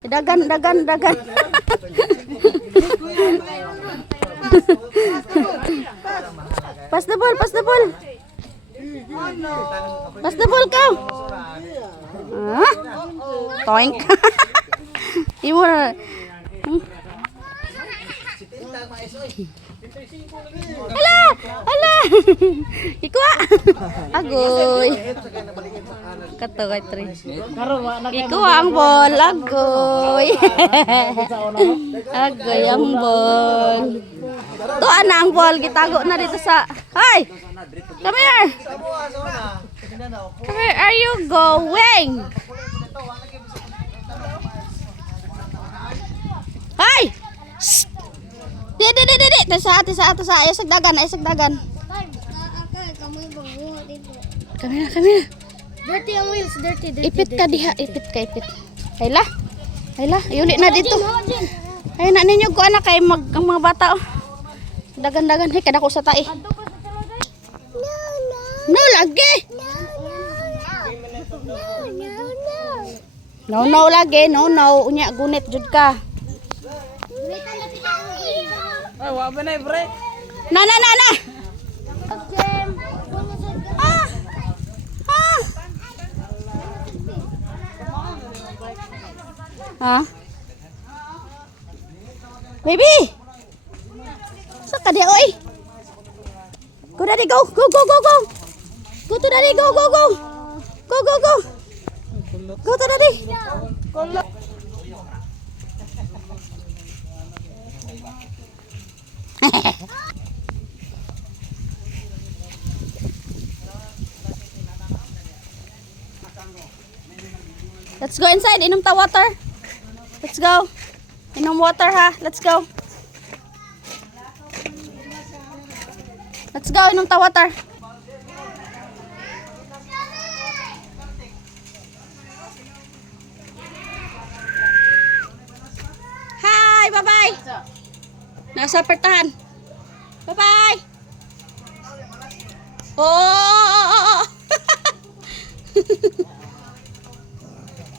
Dagan. Pass the ball. Pass the ball kau. Ah, toink. Imo na. Ala. Ikuha. Agoy. Kato kay Tri. Ikuha ang ball, agoy. Agoy ang ball. Tuan na ang ball, gitago na dito sa. Hoy! Come here. Where are you going? Hoy! Di. Sa ayos dagan. Kami na. Dirty ang wheels, dirty. Ipit ka diha, ipit. Hayla, yuli na dito. Ay na ninyo ko anak kay ang mga bata oh. Dagan hay kada ko sa tae. No lagi. No lagi, no. Unya gunit jud ka. Ay, wa ba na, bre? Na. Ah. Baby. Saka dia oi. Go daddy go. Go to daddy go. Go to daddy. Let's go inside. Inom ta water. Let's go. Inom water ha. Let's go. Inom ta water. Hi, bye-bye. Nasa pertahan. Bye-bye. Oh.